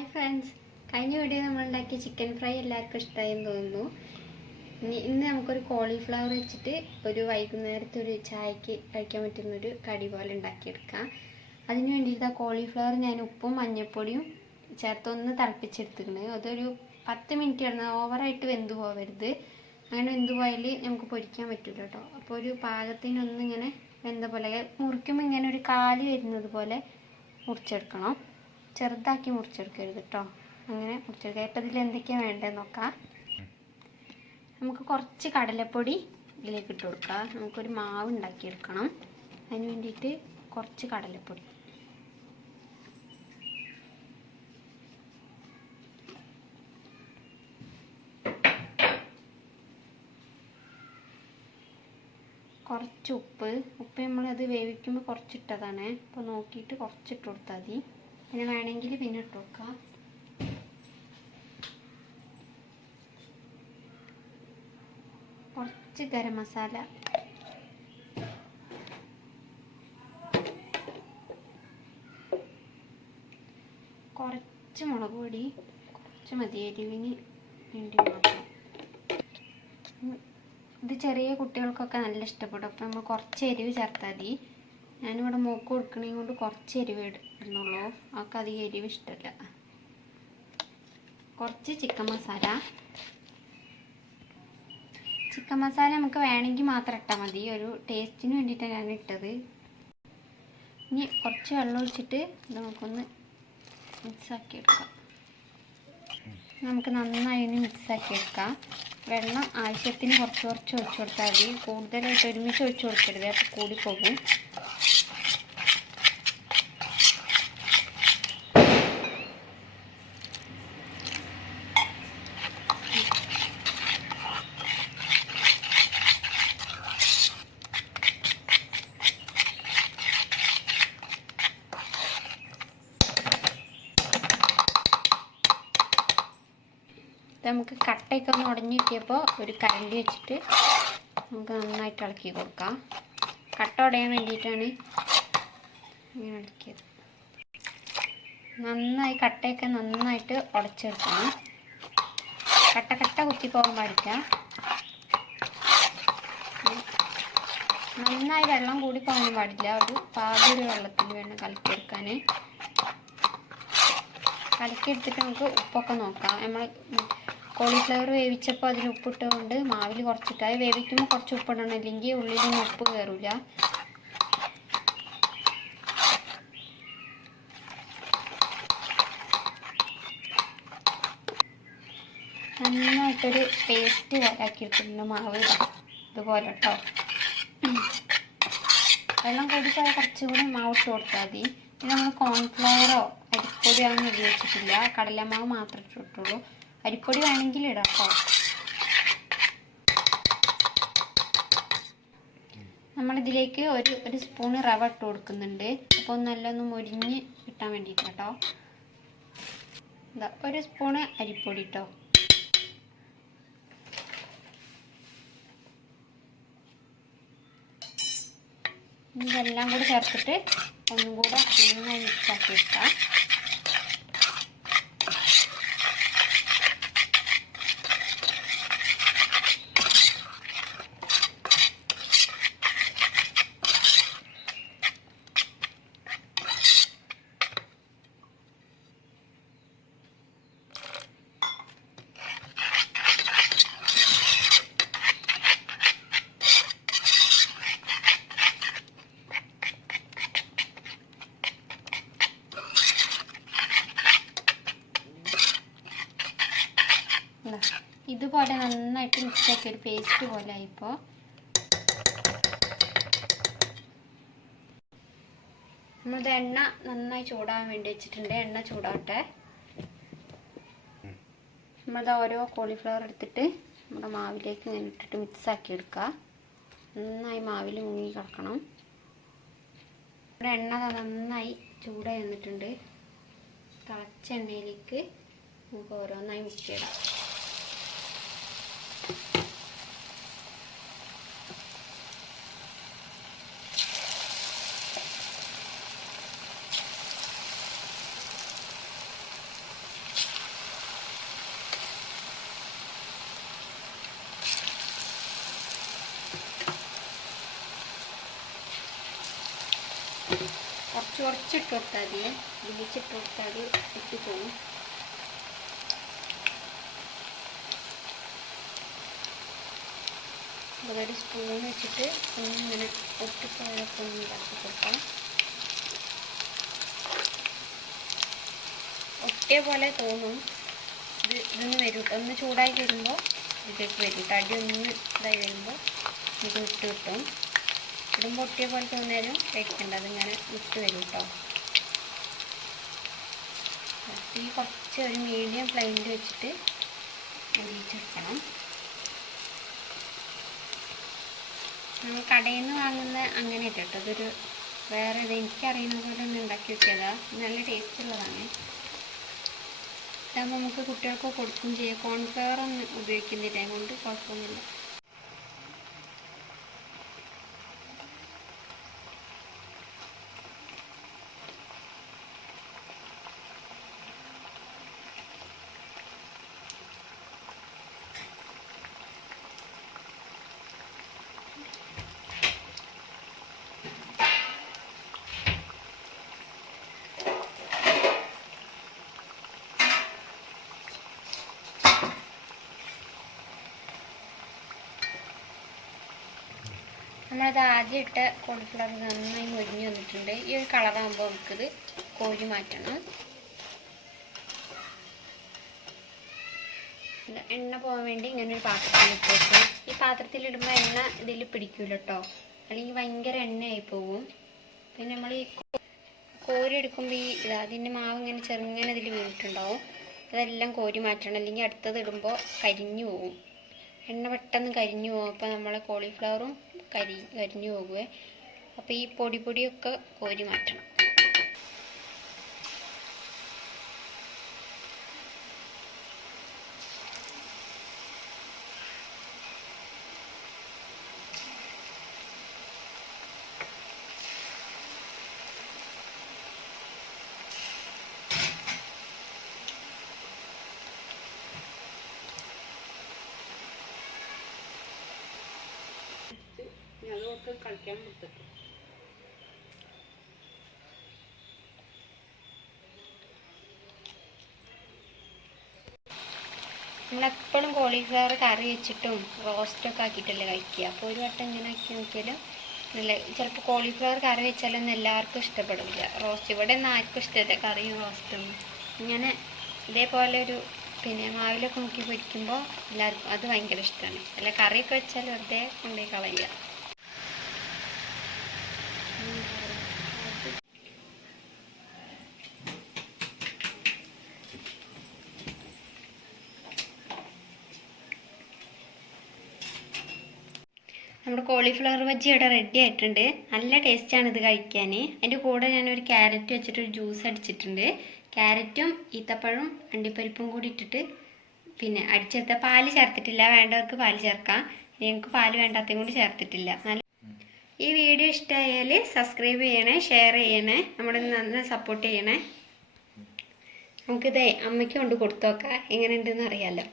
Hi friends, കഴിഞ്ഞ video നമ്മളുണ്ടാക്കിയ chicken fry എല്ലാവർക്കും ഇഷ്ടമായെന്ന് തോന്നുന്നു. ഇന്ന് നമുക്കൊരു കോളിഫ്ലവർ വെച്ചിട്ട് ഒരു വൈകുന്നേരത്തെ ഒരു ചായക്ക് കഴിക്കാൻ പറ്റുന്നൊരു കടി പോലെ ഉണ്ടാക്കിയെടുക്കാം. അതിന് വേണ്ടിയിട്ട് ആ കോളിഫ്ലവർ ഞാൻ ഉപ്പും മഞ്ഞൾപ്പൊടിയും ചേർത്തൊന്ന് തിളപ്പിച്ചെടുത്തിട്ടുണ്ട്. അതൊരു 10 മിനിറ്റ് ഇടുന്നത്, ഓവറായിട്ട് വെന്ത് പോകരുത്. അങ്ങനെ വെന്ത് പോയാൽ നമുക്ക് പൊരിക്കാൻ പറ്റില്ല കേട്ടോ. അപ്പോൾ ഒരു പാകത്തിനൊന്നിങ്ങനെ വെന്ത പോലെ മുറിക്കുമ്പോൾ ഇങ്ങനെ ഒരു കാല് വരുന്നത് പോലെ മുറിച്ചെടുക്കണം. ചെറുതാക്കി മുറിച്ചെടുക്കരുത് കേട്ടോ. അങ്ങനെ മുറിച്ചെടുക്കുക. ഇപ്പം ഇതിൽ എന്തൊക്കെയാണ് വേണ്ടതെന്ന് നോക്കാം. നമുക്ക് കുറച്ച് കടലപ്പൊടി ഇതിലേക്ക് ഇട്ട് കൊടുക്കാം. നമുക്കൊരു മാവ് ഉണ്ടാക്കിയെടുക്കണം. അതിന് വേണ്ടിയിട്ട് കുറച്ച് കടലപ്പൊടി, കുറച്ച് ഉപ്പ് നമ്മളത് വേവിക്കുമ്പോൾ കുറച്ചിട്ടതാണ്. അപ്പോൾ നോക്കിയിട്ട് കുറച്ചിട്ട് കൊടുത്താൽ മതി. പിന്നെ വേണമെങ്കിൽ പിന്നെ ഇട്ട് കൊടുക്കാം. കുറച്ച് ഗരം മസാല, കുറച്ച് മുളക് പൊടി, കുറച്ച് മതി എരിവിന് വേണ്ടി മാത്രം. ഇത് ചെറിയ കുട്ടികൾക്കൊക്കെ നല്ല ഇഷ്ടപ്പെടും. അപ്പം നമ്മൾ കുറച്ച് എരിവ് ചേർത്താൽ മതി. ഞാനിവിടെ മൂക്ക് കൊടുക്കണേ കൊണ്ട് കുറച്ച് എരിവ് ഇടുന്നുള്ളൂ. അവർക്ക് അധികം എരിവ് ഇഷ്ടമല്ല. കുറച്ച് ചിക്കൻ മസാല നമുക്ക് വേണമെങ്കിൽ മാത്രം ഇട്ടാൽ മതി. ഒരു ടേസ്റ്റിന് വേണ്ടിയിട്ടാണ് ഞാൻ ഇട്ടത്. ഇനി കുറച്ച് വെള്ളം ഒഴിച്ചിട്ട് ഇത് നമുക്കൊന്ന് മിക്സാക്കി എടുക്കാം. നമുക്ക് നന്നായി ഒന്ന് മിക്സാക്കി എടുക്കാം. വെള്ളം ആവശ്യത്തിന് കുറച്ച് കുറച്ച് ഒഴിച്ചു കൊടുത്താൽ മതി. കൂടുതലായിട്ട് ഒരുമിച്ച് ഒഴിച്ചു കൊടുക്കരുത്, അപ്പോൾ കൂടിപ്പോകും. നമുക്ക് കട്ടയൊക്കെ ഒന്ന് ഉടഞ്ഞ് കിട്ടിയപ്പോൾ ഒരു കരണ്ടി വെച്ചിട്ട് നമുക്ക് നന്നായിട്ട് ഇളക്കി കൊടുക്കാം. കട്ട ഉടയാൻ വേണ്ടിയിട്ടാണ് ഇങ്ങനെ ഇളക്കിയത്. നന്നായി കട്ടയൊക്കെ നന്നായിട്ട് ഉടച്ചെടുക്കണം. കട്ട കുത്തിപ്പോകാൻ പാടില്ല. നന്നായി വെള്ളം കൂടി പോകാനും പാടില്ല. ഒരു പാകൊരു വെള്ളത്തിൽ വേണം കലക്കിയെടുക്കാൻ. കലക്കിയെടുത്തിട്ട് നമുക്ക് ഉപ്പൊക്കെ നോക്കാം. നമ്മൾ കോളിഫ്ലവർ വേവിച്ചപ്പോൾ അതിൽ ഉപ്പിട്ടുകൊണ്ട് മാവിൽ കുറച്ചിട്ടായി. വേവിക്കുമ്പോൾ കുറച്ച് ഉപ്പിടണം, ഇല്ലെങ്കിൽ ഉള്ളിലൊന്നും ഉപ്പ് കയറില്ല. നന്നായിട്ടൊരു പേസ്റ്റ് ആക്കിയിട്ടുണ്ട് മാവ്. ഇതുപോലെ കേട്ടോ. വെള്ളം കൂടിപ്പോയാൽ കുറച്ചുകൂടി മാവ് ഇട്ട് കൊടുത്താൽ മതി. ഇത് നമ്മൾ കോൺഫ്ലവറോ അരിപ്പൊടിയോ ഒന്നും ഉപയോഗിച്ചിട്ടില്ല. കടലമാവ് മാത്രമേ ഇട്ടിട്ടുള്ളൂ. അരിപ്പൊടി വേണമെങ്കിൽ ഇടാം കേട്ടോ. നമ്മളിതിലേക്ക് ഒരു സ്പൂണ് റവ ഇട്ട് കൊടുക്കുന്നുണ്ട്. അപ്പോൾ നല്ലൊന്ന് മൊരിഞ്ഞ് കിട്ടാൻ വേണ്ടിയിട്ട് കേട്ടോ. എന്താ, ഒരു സ്പൂണ് അരിപ്പൊടി കേട്ടോ. ഇതെല്ലാം കൂടി ചേർത്തിട്ട് ഒന്നും കൂടെ നന്നായി മിക്സാക്കി വെക്കാം. ഇതുപോലെ നന്നായിട്ട് മിക്സാക്കി ഒരു പേസ്റ്റ് പോലെ ആയിപ്പോൾ നമ്മളിത് എണ്ണ നന്നായി ചൂടാൻ വേണ്ടി വെച്ചിട്ടുണ്ട്. എണ്ണ ചൂടാവട്ടെ. നമ്മളിത് ഓരോ കോളിഫ്ലവർ എടുത്തിട്ട് നമ്മുടെ മാവിലേക്ക് ഇങ്ങനെ ഇട്ടിട്ട് മിക്സാക്കി എടുക്കുക. നന്നായി മാവിൽ മുങ്ങി കിടക്കണം. ഇവിടെ എണ്ണ നന്നായി ചൂടായി വന്നിട്ടുണ്ട്. തിളച്ച എണ്ണയിലേക്ക് നമുക്ക് ഓരോന്നായി മിക്സ് ചെയ്യണം. കുറച്ചിട്ട് കൊടുത്താൽ മതി. ഒന്നിച്ചിട്ട് കൊടുത്താൽ അത് എത്തിപ്പോവും. ഒരു സ്പൂൺ വെച്ചിട്ട് ഒന്നിങ്ങനെ ഒട്ടിപ്പോയൊക്കെ ഒന്ന് ഇതാക്കി കൊടുക്കാം. ഒട്ടിയ പോലെ തോന്നും. ഇതൊന്ന് വരും, ഒന്ന് ചൂടായി വരുമ്പോൾ ഇതിലേക്ക് വരും. അടി ഒന്ന് ഇതായി വരുമ്പോൾ ഇത് വിട്ട് കിട്ടും. ഇടുമ്പോൾ ഒട്ടിയ പോലെ തോന്നിയാലും കഴിക്കേണ്ട, അതിങ്ങനെ വിട്ട് വരും കേട്ടോ. തീ കുറച്ച് ഒരു മീഡിയം ഫ്ലെയിമിൽ വെച്ചിട്ട് മുരിച്ചെടുക്കണം. നമ്മൾ കടയിൽ നിന്ന് വാങ്ങുന്ന അങ്ങനെ കേട്ടോ, അതൊരു വേറെ ഇത് എനിക്കറിയുന്ന പോലെ ഒന്ന് ഉണ്ടാക്കി വെക്കിയതാണ്. നല്ല ടേസ്റ്റ് ഉള്ളതാണ്. ഇതാകുമ്പോൾ നമുക്ക് കുട്ടികൾക്ക് കൊടുക്കുകയും ചെയ്യാം. കോൺഫ്ലവർ ഒന്നും ഉപയോഗിക്കുന്നില്ല, അതുകൊണ്ട് കുഴപ്പമൊന്നുമില്ല. നമ്മളത് ആദ്യം ഇട്ട കോളിഫ്ലവർ നന്നായി മൊരിഞ്ഞ് വന്നിട്ടുണ്ട്. ഈ ഒരു കളറാകുമ്പോൾ നമുക്കിത് കോരി മാറ്റണം. എണ്ണ പോകാൻ വേണ്ടി ഇങ്ങനെ ഒരു പാത്രത്തിൽ ഇട്ട് വെക്കും. ഈ പാത്രത്തിലിടുമ്പോൾ എണ്ണ ഇതിൽ പിടിക്കൂല കേട്ടോ, അല്ലെങ്കിൽ ഭയങ്കര എണ്ണയായി പോവും. പിന്നെ നമ്മൾ ഈ കോരി എടുക്കുമ്പോൾ ഈ അതിൻ്റെ മാവ് ഇങ്ങനെ ചെറുങ്ങനെ ഇതിൽ വീണിട്ടുണ്ടാവും. അതെല്ലാം കോരി മാറ്റണം, അല്ലെങ്കിൽ അടുത്തത് ഇടുമ്പോൾ കരിഞ്ഞു പോവും. എണ്ണ പെട്ടെന്ന് കരിഞ്ഞു പോകും. അപ്പോൾ നമ്മളെ കോളിഫ്ലവറും കരിഞ്ഞു പോകുവേ. അപ്പോൾ ഈ പൊടിയൊക്കെ കോരി മാറ്റണം. അതൊക്കെ കളിക്കാൻ കൊടുത്തിട്ടു. നമ്മളെപ്പോഴും കോളിഫ്ലവർ കറി വെച്ചിട്ടും റോസ്റ്റൊക്കെ ആക്കിയിട്ടല്ലേ കഴിക്കുക. അപ്പോൾ ഒരു വട്ടം ഇങ്ങനെ ആക്കി നോക്കിയാലും നല്ല. ചിലപ്പോൾ കോളിഫ്ലവർ കറി വെച്ചാലൊന്നും എല്ലാവർക്കും ഇഷ്ടപ്പെടില്ല റോസ്റ്റ്. ഇവിടെ ഒന്നും ആർക്കും ഇഷ്ടമില്ല കറിയും റോസ്റ്റൊന്നും. ഇങ്ങനെ ഇതേപോലെ ഒരു മാവിലൊക്കെ മുക്കി പൊരിക്കുമ്പോൾ എല്ലാവർക്കും അത് ഭയങ്കര ഇഷ്ടമാണ്. അല്ല കറിയൊക്കെ വെച്ചാൽ വെറുതെ കൊണ്ടുപോയി കളയുക. നമ്മുടെ കോളിഫ്ലവർ ബജ്ജി ഇവിടെ റെഡി ആയിട്ടുണ്ട്. നല്ല ടേസ്റ്റാണ് ഇത് കഴിക്കാൻ. അതിൻ്റെ കൂടെ ഞാനൊരു ക്യാരറ്റ് വെച്ചിട്ട് ഒരു ജ്യൂസ് അടിച്ചിട്ടുണ്ട്. ക്യാരറ്റും ഈത്തപ്പഴവും അണ്ടിപ്പരിപ്പും കൂടി ഇട്ടിട്ട് അടിച്ചെടുത്ത പാല് ചേർത്തിട്ടില്ല. വേണ്ടവർക്ക് പാല് ചേർക്കാം. ഞങ്ങൾക്ക് പാല് വേണ്ടാത്തതും കൂടി ചേർത്തിട്ടില്ല. ഈ വീഡിയോ ഇഷ്ടമായാൽ സബ്സ്ക്രൈബ് ചെയ്യണേ, ഷെയർ ചെയ്യണേ, നമ്മുടെ നന്നായി സപ്പോർട്ട് ചെയ്യണേ. നമുക്കിത് അമ്മയ്ക്ക് കൊണ്ട് കൊടുത്തു നോക്കാം എങ്ങനെയുണ്ടെന്ന് അറിയാമല്ലോ.